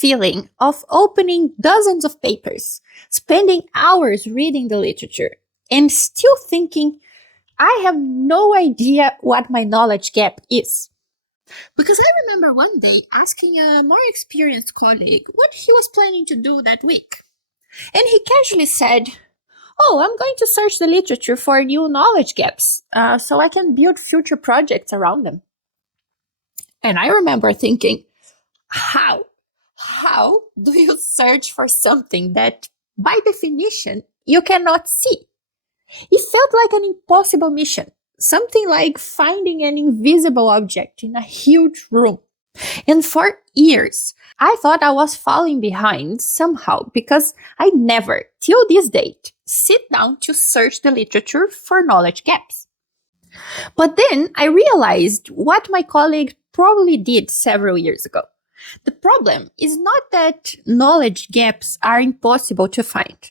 feeling of opening dozens of papers, spending hours reading the literature, and still thinking, I have no idea what my knowledge gap is? Because I remember one day asking a more experienced colleague what he was planning to do that week. And he casually said, "Oh, I'm going to search the literature for new knowledge gaps so I can build future projects around them." And I remember thinking, how? How do you search for something that, by definition, you cannot see? It felt like an impossible mission, something like finding an invisible object in a huge room. And for years, I thought I was falling behind somehow because I never, till this date, sit down to search the literature for knowledge gaps. But then I realized what my colleague probably did several years ago. The problem is not that knowledge gaps are impossible to find.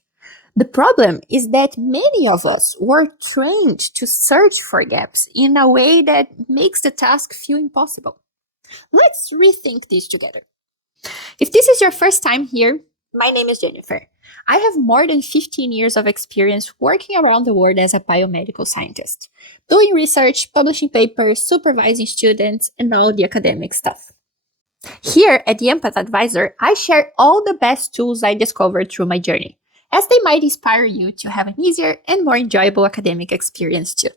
The problem is that many of us were trained to search for gaps in a way that makes the task feel impossible. Let's rethink this together. If this is your first time here, my name is Jenifer. I have more than 15 years of experience working around the world as a biomedical scientist, doing research, publishing papers, supervising students, and all the academic stuff. Here at the Empath Advisor, I share all the best tools I discovered through my journey, as they might inspire you to have an easier and more enjoyable academic experience too.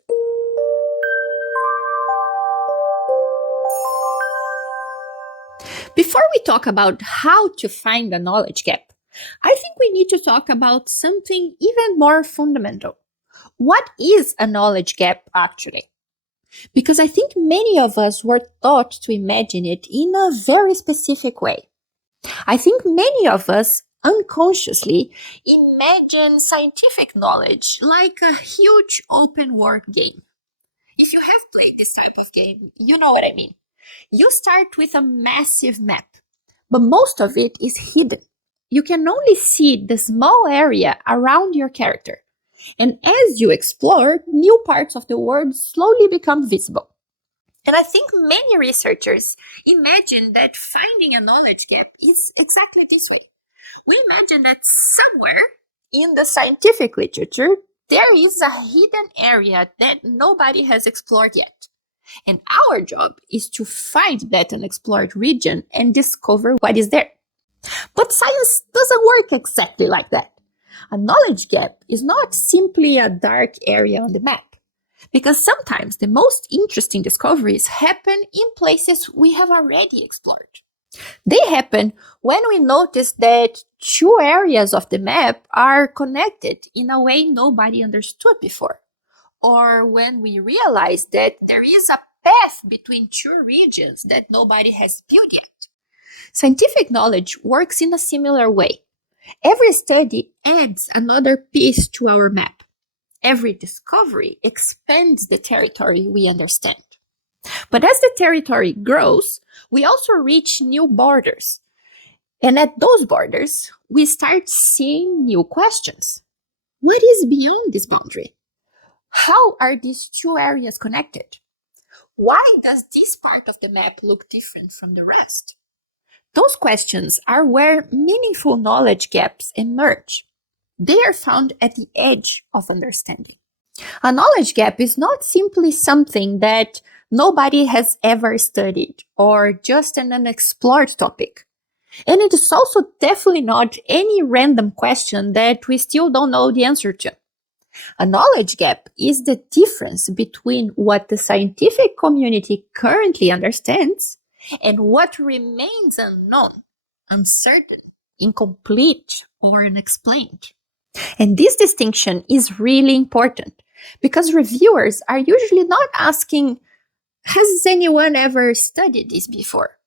Before we talk about how to find a knowledge gap, I think we need to talk about something even more fundamental. What is a knowledge gap actually? Because I think many of us were taught to imagine it in a very specific way. I think many of us unconsciously imagine scientific knowledge like a huge open world game. If you have played this type of game, you know what I mean. You start with a massive map, but most of it is hidden. You can only see the small area around your character. And as you explore, new parts of the world slowly become visible. And I think many researchers imagine that finding a knowledge gap is exactly this way. We imagine that somewhere in the scientific literature, there is a hidden area that nobody has explored yet. And our job is to find that unexplored region and discover what is there. But science doesn't work exactly like that. A knowledge gap is not simply a dark area on the map, because sometimes the most interesting discoveries happen in places we have already explored. They happen when we notice that two areas of the map are connected in a way nobody understood before, or when we realize that there is a path between two regions that nobody has built yet. Scientific knowledge works in a similar way. Every study adds another piece to our map. Every discovery expands the territory we understand. But as the territory grows, we also reach new borders. And at those borders, we start seeing new questions. What is beyond this boundary? How are these two areas connected? Why does this part of the map look different from the rest? Those questions are where meaningful knowledge gaps emerge. They are found at the edge of understanding. A knowledge gap is not simply something that nobody has ever studied or just an unexplored topic. And it is also definitely not any random question that we still don't know the answer to. A knowledge gap is the difference between what the scientific community currently understands and what remains unknown, uncertain, incomplete, or unexplained. And this distinction is really important because reviewers are usually not asking, has anyone ever studied this before?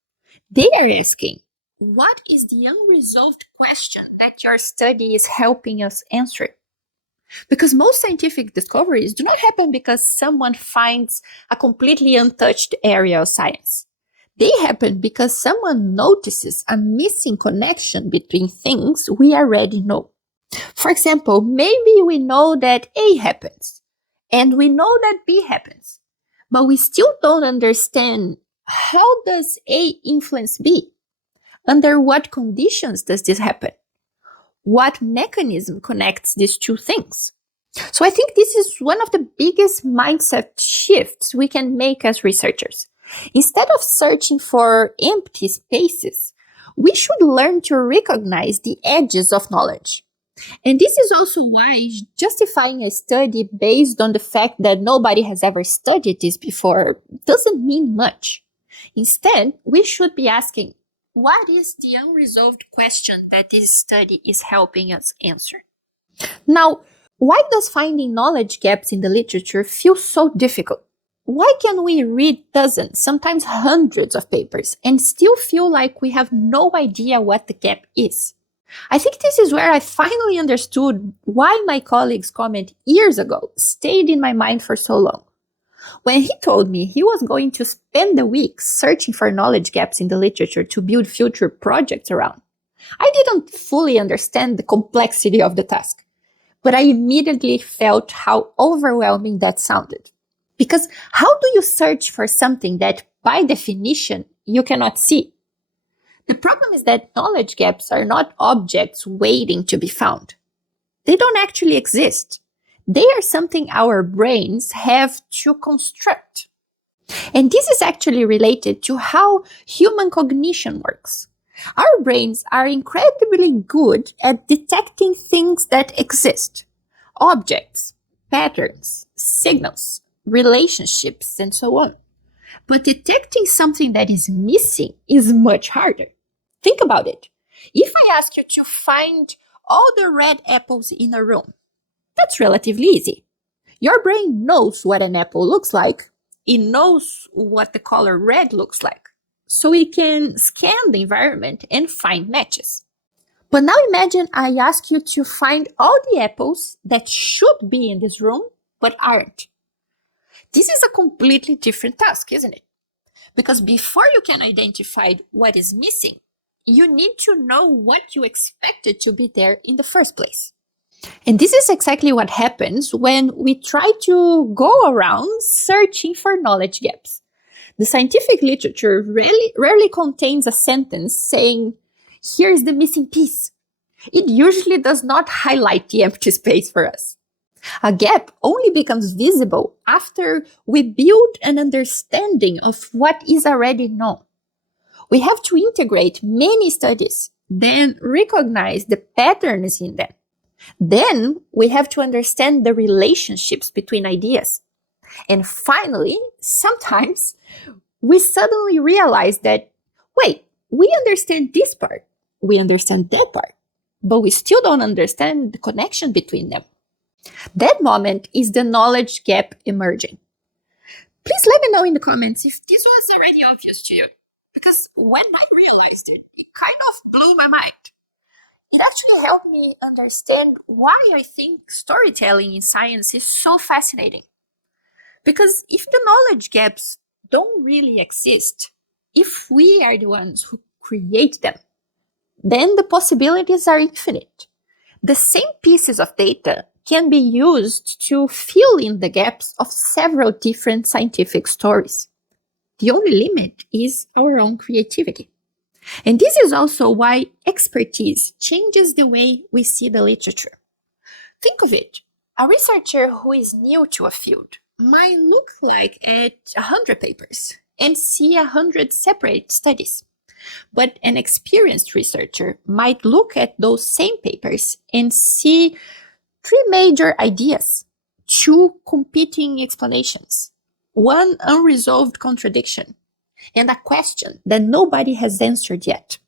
They are asking, what is the unresolved question that your study is helping us answer? Because most scientific discoveries do not happen because someone finds a completely untouched area of science. They happen because someone notices a missing connection between things we already know. For example, maybe we know that A happens, and we know that B happens, but we still don't understand how does A influence B? Under what conditions does this happen? What mechanism connects these two things? So I think this is one of the biggest mindset shifts we can make as researchers. Instead of searching for empty spaces, we should learn to recognize the edges of knowledge. And this is also why justifying a study based on the fact that nobody has ever studied this before doesn't mean much. Instead, we should be asking, what is the unresolved question that this study is helping us answer? Now, why does finding knowledge gaps in the literature feel so difficult? Why can we read dozens, sometimes hundreds of papers and still feel like we have no idea what the gap is? I think this is where I finally understood why my colleague's comment years ago stayed in my mind for so long. When he told me he was going to spend the week searching for knowledge gaps in the literature to build future projects around, I didn't fully understand the complexity of the task, but I immediately felt how overwhelming that sounded. Because how do you search for something that, by definition, you cannot see? The problem is that knowledge gaps are not objects waiting to be found. They don't actually exist. They are something our brains have to construct. And this is actually related to how human cognition works. Our brains are incredibly good at detecting things that exist. Objects, patterns, signals, relationships, and so on. But detecting something that is missing is much harder. Think about it. If I ask you to find all the red apples in a room, that's relatively easy. Your brain knows what an apple looks like. It knows what the color red looks like. So it can scan the environment and find matches. But now imagine I ask you to find all the apples that should be in this room but aren't. This is a completely different task, isn't it? Because before you can identify what is missing, you need to know what you expected to be there in the first place. And this is exactly what happens when we try to go around searching for knowledge gaps. The scientific literature rarely contains a sentence saying, here's the missing piece. It usually does not highlight the empty space for us. A gap only becomes visible after we build an understanding of what is already known. We have to integrate many studies, then recognize the patterns in them. Then we have to understand the relationships between ideas. And finally, sometimes we suddenly realize that, wait, we understand this part, we understand that part, but we still don't understand the connection between them. That moment is the knowledge gap emerging. Please let me know in the comments if this was already obvious to you. Because when I realized it, it kind of blew my mind. It actually helped me understand why I think storytelling in science is so fascinating. Because if the knowledge gaps don't really exist, if we are the ones who create them, then the possibilities are infinite. The same pieces of data can be used to fill in the gaps of several different scientific stories. The only limit is our own creativity. And this is also why expertise changes the way we see the literature. Think of it. A researcher who is new to a field might look like at 100 papers and see 100 separate studies. But an experienced researcher might look at those same papers and see 3 major ideas, 2 competing explanations, 1 unresolved contradiction, and a question that nobody has answered yet.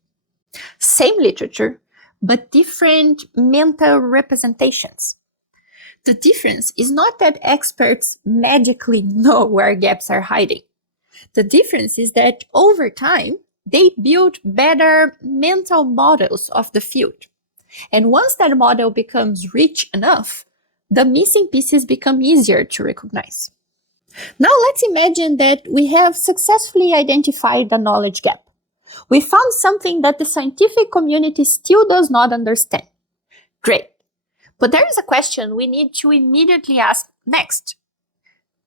Same literature, but different mental representations. The difference is not that experts magically know where gaps are hiding. The difference is that over time, they build better mental models of the field. And once that model becomes rich enough, the missing pieces become easier to recognize. Now let's imagine that we have successfully identified the knowledge gap. We found something that the scientific community still does not understand. Great. But there is a question we need to immediately ask next.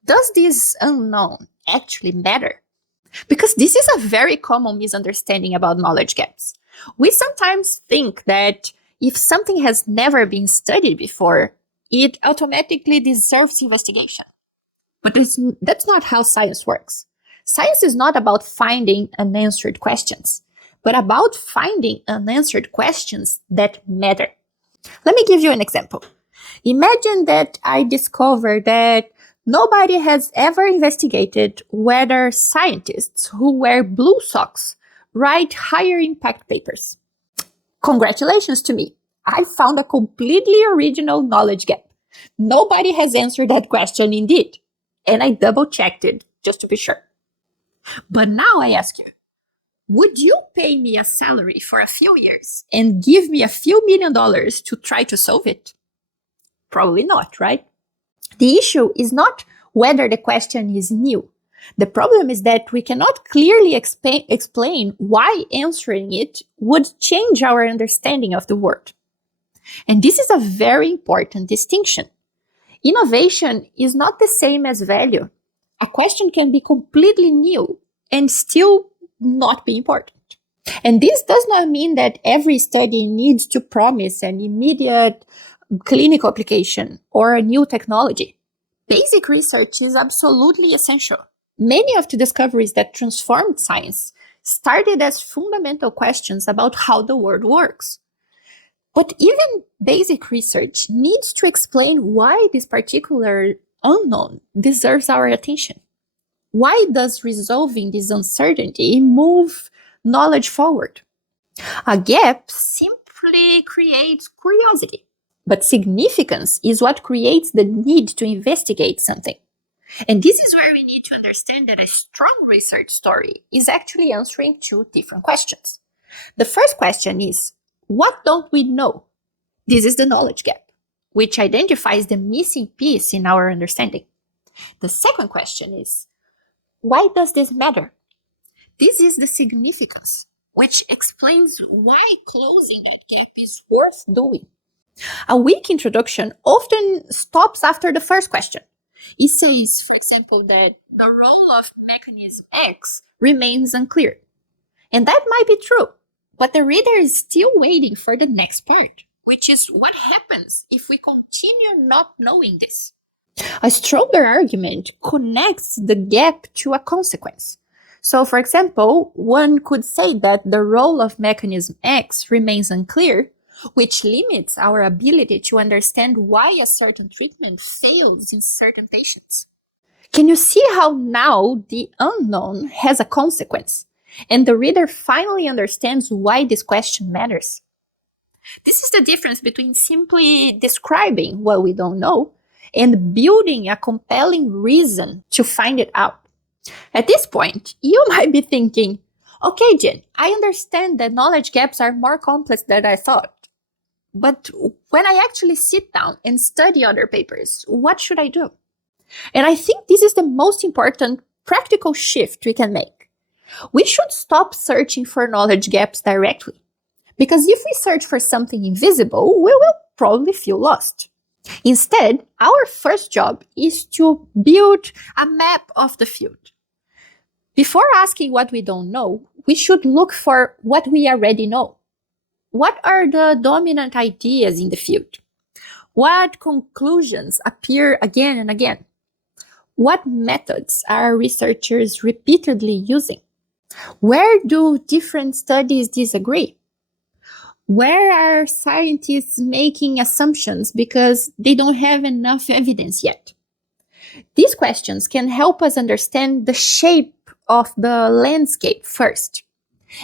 Does this unknown actually matter? Because this is a very common misunderstanding about knowledge gaps. We sometimes think that if something has never been studied before, it automatically deserves investigation. But that's not how science works. Science is not about finding unanswered questions, but about finding unanswered questions that matter. Let me give you an example. Imagine that I discover that nobody has ever investigated whether scientists who wear blue socks write higher impact papers. Congratulations to me. I found a completely original knowledge gap. Nobody has answered that question indeed. And I double checked it just to be sure. But now I ask you, would you pay me a salary for a few years and give me a few $1,000,000 to try to solve it? Probably not, right? The issue is not whether the question is new. The problem is that we cannot clearly explain why answering it would change our understanding of the world. And this is a very important distinction. Innovation is not the same as value. A question can be completely new and still not be important. And this does not mean that every study needs to promise an immediate clinical application or a new technology. Basic research is absolutely essential. Many of the discoveries that transformed science started as fundamental questions about how the world works. But even basic research needs to explain why this particular unknown deserves our attention. Why does resolving this uncertainty move knowledge forward? A gap simply creates curiosity, but significance is what creates the need to investigate something. And this is where we need to understand that a strong research story is actually answering two different questions. The first question is, what don't we know? This is the knowledge gap, which identifies the missing piece in our understanding. The second question is, why does this matter? This is the significance, which explains why closing that gap is worth doing. A weak introduction often stops after the first question. It says, for example, that the role of mechanism X remains unclear. And that might be true, but the reader is still waiting for the next part, which is what happens if we continue not knowing this. A stronger argument connects the gap to a consequence. So, for example, one could say that the role of mechanism X remains unclear, which limits our ability to understand why a certain treatment fails in certain patients. Can you see how now the unknown has a consequence, and the reader finally understands why this question matters? This is the difference between simply describing what we don't know and building a compelling reason to find it out. At this point, you might be thinking, okay, Jen, I understand that knowledge gaps are more complex than I thought. But when I actually sit down and study other papers, what should I do? And I think this is the most important practical shift we can make. We should stop searching for knowledge gaps directly. Because if we search for something invisible, we will probably feel lost. Instead, our first job is to build a map of the field. Before asking what we don't know, we should look for what we already know. What are the dominant ideas in the field? What conclusions appear again and again? What methods are researchers repeatedly using? Where do different studies disagree? Where are scientists making assumptions because they don't have enough evidence yet? These questions can help us understand the shape of the landscape first.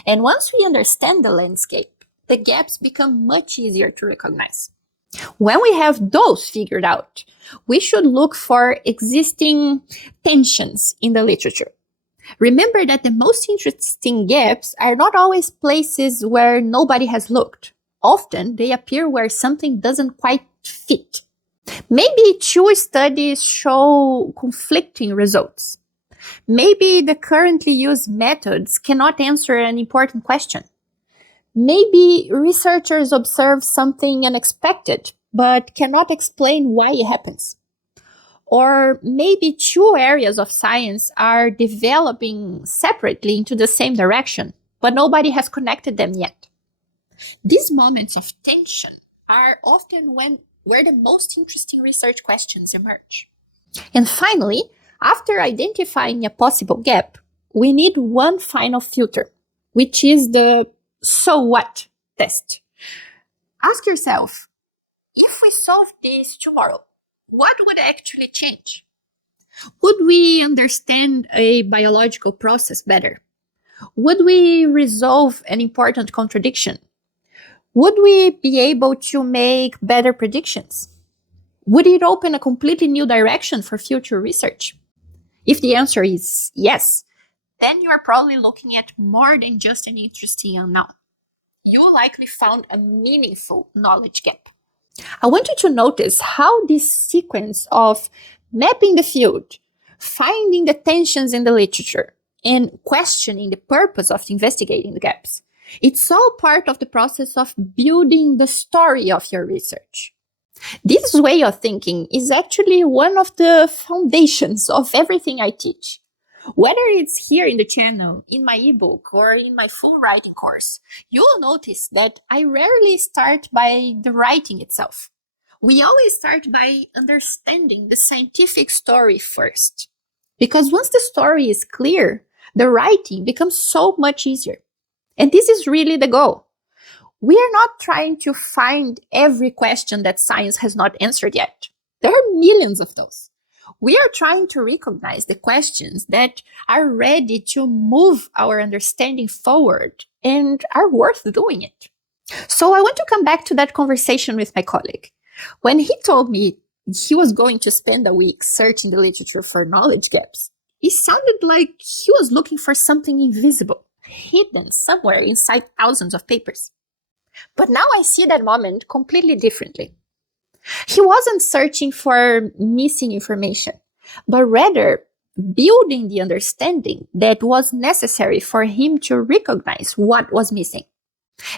And once we understand the landscape, the gaps become much easier to recognize. When we have those figured out, we should look for existing tensions in the literature. Remember that the most interesting gaps are not always places where nobody has looked. Often they appear where something doesn't quite fit. Maybe two studies show conflicting results. Maybe the currently used methods cannot answer an important question. Maybe researchers observe something unexpected, but cannot explain why it happens. Or maybe two areas of science are developing separately into the same direction, but nobody has connected them yet. These moments of tension are often where the most interesting research questions emerge. And finally, after identifying a possible gap, we need one final filter, which is the so what test. Ask yourself, if we solve this tomorrow, what would actually change? Would we understand a biological process better? Would we resolve an important contradiction? Would we be able to make better predictions? Would it open a completely new direction for future research? If the answer is yes, then you are probably looking at more than just an interesting unknown. You likely found a meaningful knowledge gap. I want you to notice how this sequence of mapping the field, finding the tensions in the literature, and questioning the purpose of investigating the gaps, it's all part of the process of building the story of your research. This way of thinking is actually one of the foundations of everything I teach. Whether it's here in the channel, in my ebook, or in my full writing course, you'll notice that I rarely start by the writing itself. We always start by understanding the scientific story first. Because once the story is clear, the writing becomes so much easier. And this is really the goal. We are not trying to find every question that science has not answered yet. There are millions of those. We are trying to recognize the questions that are ready to move our understanding forward and are worth doing it. So I want to come back to that conversation with my colleague. When he told me he was going to spend a week searching the literature for knowledge gaps, it sounded like he was looking for something invisible, hidden somewhere inside thousands of papers. But now I see that moment completely differently. He wasn't searching for missing information, but rather building the understanding that was necessary for him to recognize what was missing.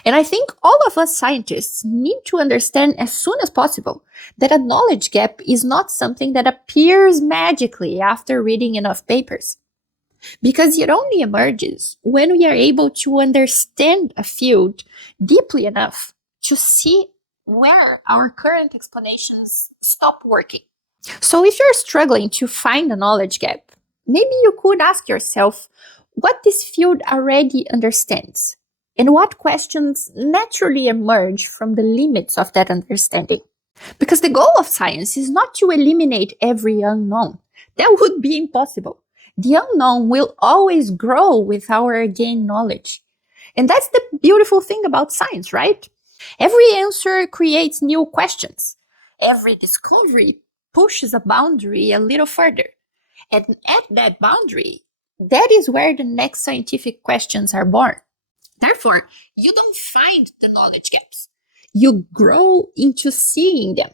And I think all of us scientists need to understand as soon as possible that a knowledge gap is not something that appears magically after reading enough papers. Because it only emerges when we are able to understand a field deeply enough to see where our current explanations stop working. So if you're struggling to find a knowledge gap, maybe you could ask yourself what this field already understands and what questions naturally emerge from the limits of that understanding. Because the goal of science is not to eliminate every unknown. That would be impossible. The unknown will always grow with our gained knowledge. And that's the beautiful thing about science, right? Every answer creates new questions. Every discovery pushes a boundary a little further. And at that boundary, that is where the next scientific questions are born. Therefore, you don't find the knowledge gaps. You grow into seeing them.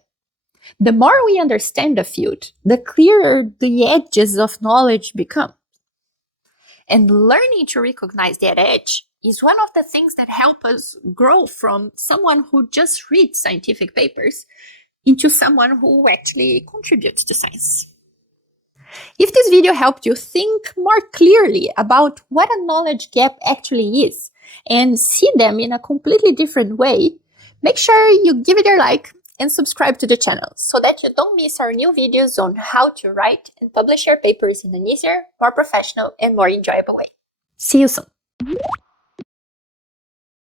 The more we understand the field, the clearer the edges of knowledge become. And learning to recognize that edge is one of the things that help us grow from someone who just reads scientific papers into someone who actually contributes to science. If this video helped you think more clearly about what a knowledge gap actually is and see them in a completely different way, make sure you give it a like and subscribe to the channel so that you don't miss our new videos on how to write and publish your papers in an easier, more professional, and more enjoyable way. See you soon!